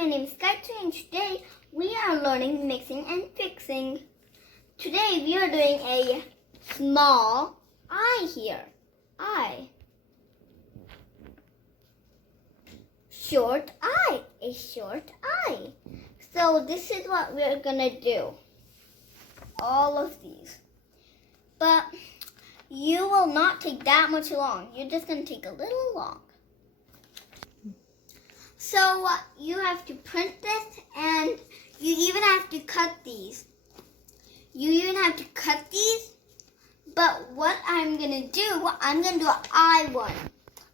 my name is Gayatri and today we are learning mixing and fixing. Today we are doing a small eye here. Eye. Short eye. A short eye. So this is what we're gonna do. All of these. But you will not take that much long. You're just gonna take a little long. So you have to print this and you even have to cut these. But what I'm going to do, I'm going to do an I one.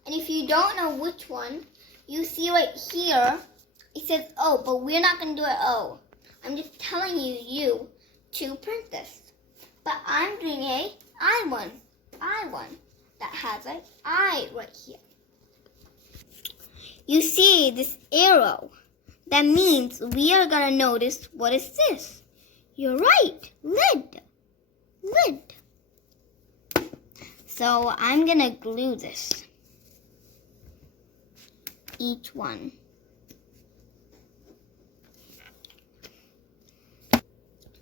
And if you don't know which one, you see right here, it says O, but we're not going to do an O. I'm just telling you to print this. But I'm doing a I one that has an I right here. You see this arrow. That means we are going to notice what is this. You're right. Lid. So I'm going to glue this. Each one.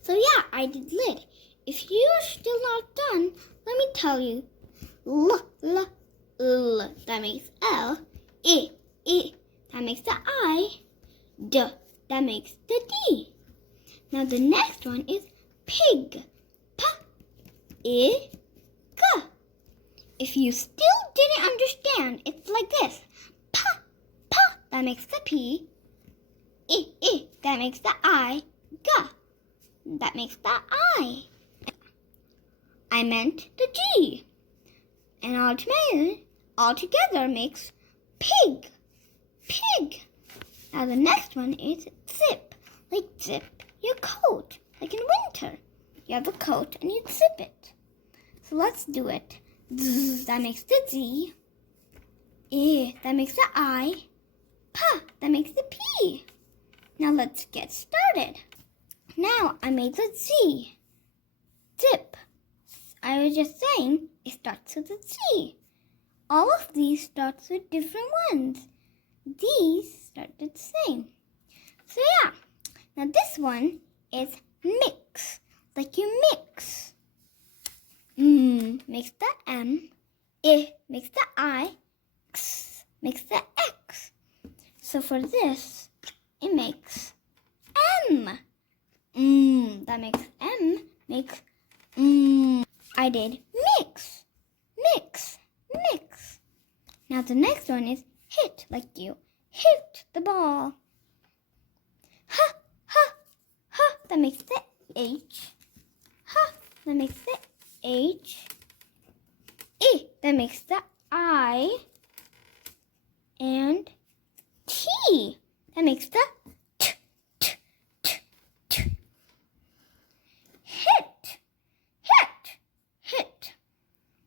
So yeah, I did lid. If you're still not done, let me tell you. L. That makes L. I. That makes the I. D. That makes the D. Now the next one is pig. P. G. If you still didn't understand, it's like this. P. That makes the P. I. That makes the I. G. That makes the I. I meant the G. And altogether makes pig. Now the next one is zip. Like zip your coat. Like in winter. You have a coat and you zip it. So let's do it. Z, that makes the Z. I, that makes the I. P, that makes the P. Now let's get started. Now I made the Z. Zip. I was just saying it starts with a Z. All of these start with different ones. These start the same. So yeah, now this one is mix, like you mix. Makes the M, I makes the I, X makes the X. So for this, it makes M. That makes M, makes I did mix. Now the next one is hit, like you hit the ball. Ha, that makes the H. Ha, that makes the H. I, that makes the I. And T, that makes the T. Hit.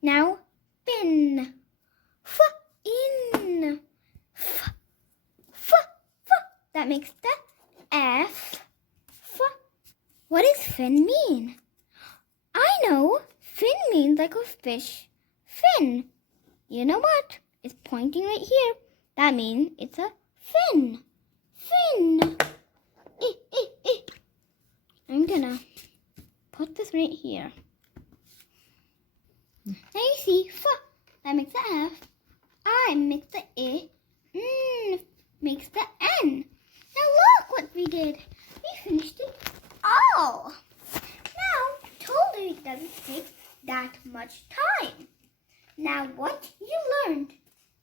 Now fin. That makes the F. What does fin mean? I know. Fin means like a fish fin. You know what? It's pointing right here. That means it's a fin. I'm gonna put this right here. Now you see, that makes the F. I makes the I. Makes the N. Now look what we did. We finished it all. Now, totally doesn't take that much time. Now what you learned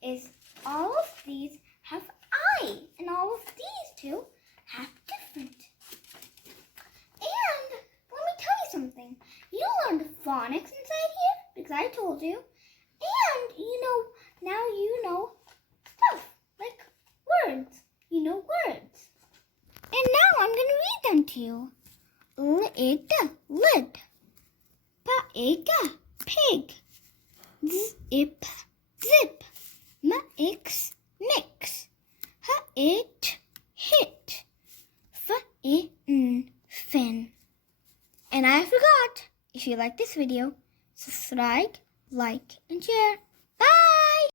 is all of these have I, and all of these two have different. And let me tell you something. You learned phonics inside here, because I told you. And now you know stuff, like words. You know words. And now I'm going to read them to you. Lid, lid. Pig, pig. Zip, zip. Mix, mix. Hit, hit. Fin. And I forgot, if you like this video, subscribe, like, and share. Bye!